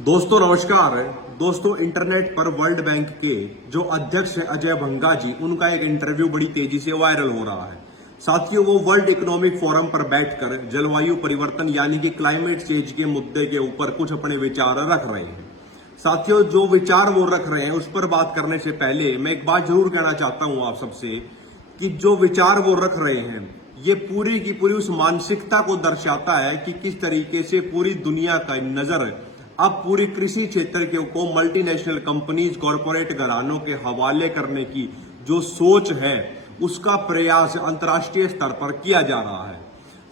दोस्तों नमस्कार। दोस्तों इंटरनेट पर वर्ल्ड बैंक के जो अध्यक्ष है अजय भंगा जी, उनका एक इंटरव्यू बड़ी तेजी से वायरल हो रहा है। साथियों, वो वर्ल्ड इकोनॉमिक फोरम पर बैठकर जलवायु परिवर्तन यानी कि क्लाइमेट चेंज के मुद्दे के ऊपर कुछ अपने विचार रख रहे हैं। साथियों, जो विचार वो रख रहे हैं उस पर बात करने से पहले मैं एक बात जरूर कहना चाहता हूं आप सबसे कि जो विचार वो रख रहे हैं ये पूरी की पूरी उस मानसिकता को दर्शाता है कि किस तरीके से पूरी दुनिया का नजर अब पूरी कृषि क्षेत्र को मल्टीनेशनल कंपनीज, कॉरपोरेट घरानों के हवाले करने की जो सोच है उसका प्रयास अंतर्राष्ट्रीय स्तर पर किया जा रहा है।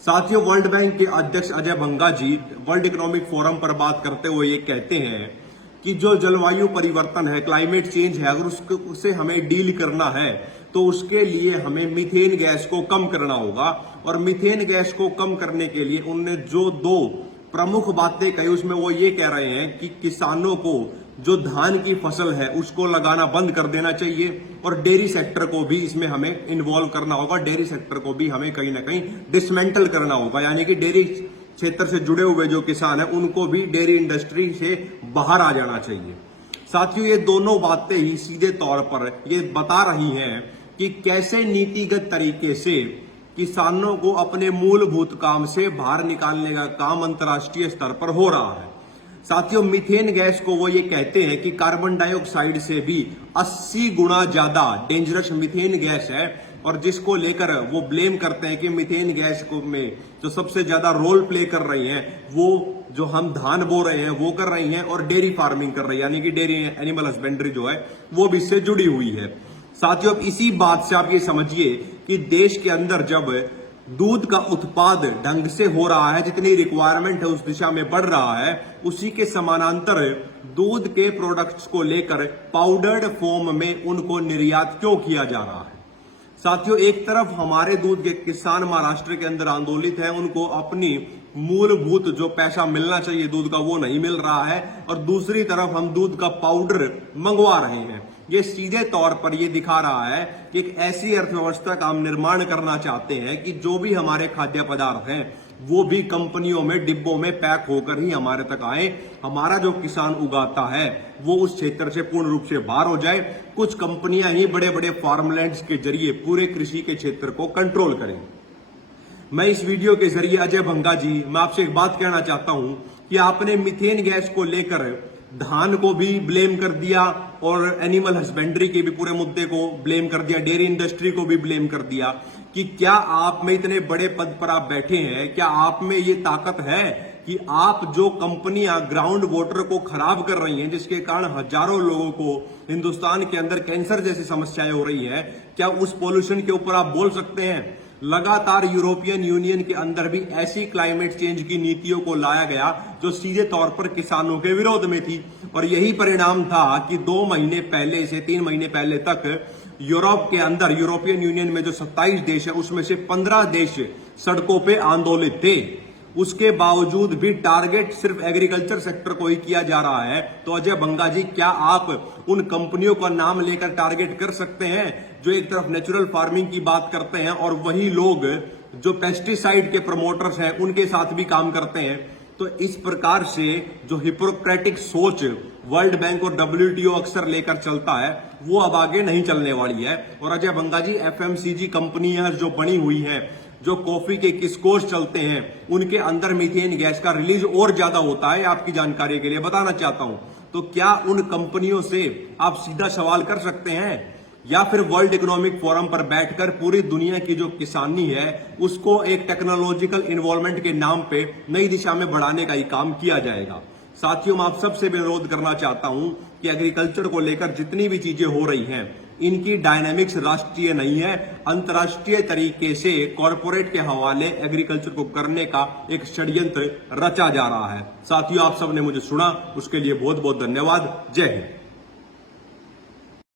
साथियों, वर्ल्ड बैंक के अध्यक्ष अजय भंगा जी वर्ल्ड इकोनॉमिक फोरम पर बात करते हुए ये कहते हैं कि जो जलवायु परिवर्तन है, क्लाइमेट चेंज है, अगर उससे हमें डील करना है तो उसके लिए हमें मीथेन गैस को कम करना होगा। और मीथेन गैस को कम करने के लिए उन्होंने जो दो प्रमुख बातें कही उसमें वो ये कह रहे हैं कि किसानों को जो धान की फसल है उसको लगाना बंद कर देना चाहिए और डेयरी सेक्टर को भी इसमें हमें इन्वॉल्व करना होगा। डेयरी सेक्टर को भी हमें कहीं ना कहीं डिसमेंटल करना होगा, यानी कि डेयरी क्षेत्र से जुड़े हुए जो किसान है उनको भी डेयरी इंडस्ट्री से बाहर आ जाना चाहिए। साथियों, ये दोनों बातें ही सीधे तौर पर ये बता रही हैं कि कैसे नीतिगत तरीके से किसानों को अपने मूलभूत काम से बाहर निकालने का काम अंतर्राष्ट्रीय स्तर पर हो रहा है। साथियों, मीथेन गैस को वो ये कहते हैं कि कार्बन डाइऑक्साइड से भी 80 गुना ज्यादा डेंजरस मीथेन गैस है, और जिसको लेकर वो ब्लेम करते हैं कि मीथेन गैस को में जो सबसे ज्यादा रोल प्ले कर रही हैं वो जो हम धान बो रहे हैं वो कर रही हैं और डेयरी फार्मिंग कर रही है, यानी कि डेयरी एनिमल हस्बेंड्री जो है वो भी इससे जुड़ी हुई है। साथियों, अब इसी बात से आप ये समझिए कि देश के अंदर जब दूध का उत्पाद ढंग से हो रहा है, जितनी रिक्वायरमेंट है उस दिशा में बढ़ रहा है, उसी के समानांतर दूध के प्रोडक्ट्स को लेकर पाउडर्ड फॉर्म में उनको निर्यात क्यों किया जा रहा है। साथियों, एक तरफ हमारे दूध के किसान महाराष्ट्र के अंदर आंदोलित है, उनको अपनी मूलभूत जो पैसा मिलना चाहिए दूध का वो नहीं मिल रहा है, और दूसरी तरफ हम दूध का पाउडर मंगवा रहे हैं। ये सीधे तौर पर ये दिखा रहा है कि एक ऐसी अर्थव्यवस्था का हम निर्माण करना चाहते हैं कि जो भी हमारे खाद्य पदार्थ हैं वो भी कंपनियों में डिब्बों में पैक होकर ही हमारे तक आए। हमारा जो किसान उगाता है वो उस क्षेत्र से पूर्ण रूप से बाहर हो जाए। कुछ कंपनियां ही बड़े बड़े फार्मलैंड्स के जरिए पूरे कृषि के क्षेत्र को कंट्रोल करें। मैं इस वीडियो के जरिए अजय भंगा जी, मैं आपसे एक बात कहना चाहता हूं कि आपने मीथेन गैस को लेकर धान को भी ब्लेम कर दिया और एनिमल हस्बेंड्री के भी पूरे मुद्दे को ब्लेम कर दिया, डेयरी इंडस्ट्री को भी ब्लेम कर दिया। कि क्या आप में इतने बड़े पद पर आप बैठे हैं, क्या आप में ये ताकत है कि आप जो कंपनियां ग्राउंड वाटर को खराब कर रही हैं, जिसके कारण हजारों लोगों को हिंदुस्तान के अंदर कैंसर जैसी समस्याएं हो रही है, क्या उस पॉल्यूशन के ऊपर आप बोल सकते हैं? लगातार यूरोपियन यूनियन के अंदर भी ऐसी क्लाइमेट चेंज की नीतियों को लाया गया जो सीधे तौर पर किसानों के विरोध में थी, और यही परिणाम था कि 2 महीने पहले से 3 महीने पहले तक यूरोप के अंदर, यूरोपियन यूनियन में जो 27 देश है उसमें से 15 देश सड़कों पे आंदोलित थे। उसके बावजूद भी टारगेट सिर्फ एग्रीकल्चर सेक्टर को ही किया जा रहा है। तो अजय भंगा जी, क्या आप उन कंपनियों का नाम लेकर टारगेट कर सकते हैं जो एक तरफ नेचुरल फार्मिंग की बात करते हैं और वही लोग जो पेस्टिसाइड के प्रमोटर्स हैं उनके साथ भी काम करते हैं? तो इस प्रकार से जो हिपोक्रेटिक सोच वर्ल्ड बैंक और WTO अक्सर लेकर चलता है वो अब आगे नहीं चलने वाली है। और अजय भंगा जी, FMCG कंपनियां जो बनी हुई हैं, जो कॉफी के किस्कोस चलते हैं, उनके अंदर मीथेन गैस का रिलीज और ज्यादा होता है। आपकी जानकारी के लिए बताना चाहता हूं। तो क्या उन कंपनियों से आप सीधा सवाल कर सकते हैं, या फिर वर्ल्ड इकोनॉमिक फोरम पर बैठकर पूरी दुनिया की जो किसानी है उसको एक टेक्नोलॉजिकल इन्वॉल्वमेंट के नाम पे नई दिशा में बढ़ाने का ही काम किया जाएगा? साथियों, मैं आप सबसे भी अनुरोध करना चाहता हूं कि एग्रीकल्चर को लेकर जितनी भी चीजें हो रही हैं इनकी डायनामिक्स राष्ट्रीय नहीं है, अंतर्राष्ट्रीय तरीके से कॉरपोरेट के हवाले एग्रीकल्चर को करने का एक षड्यंत्र रचा जा रहा है। साथियों, आप सबने मुझे सुना, उसके लिए बहुत बहुत धन्यवाद। जय हिंद।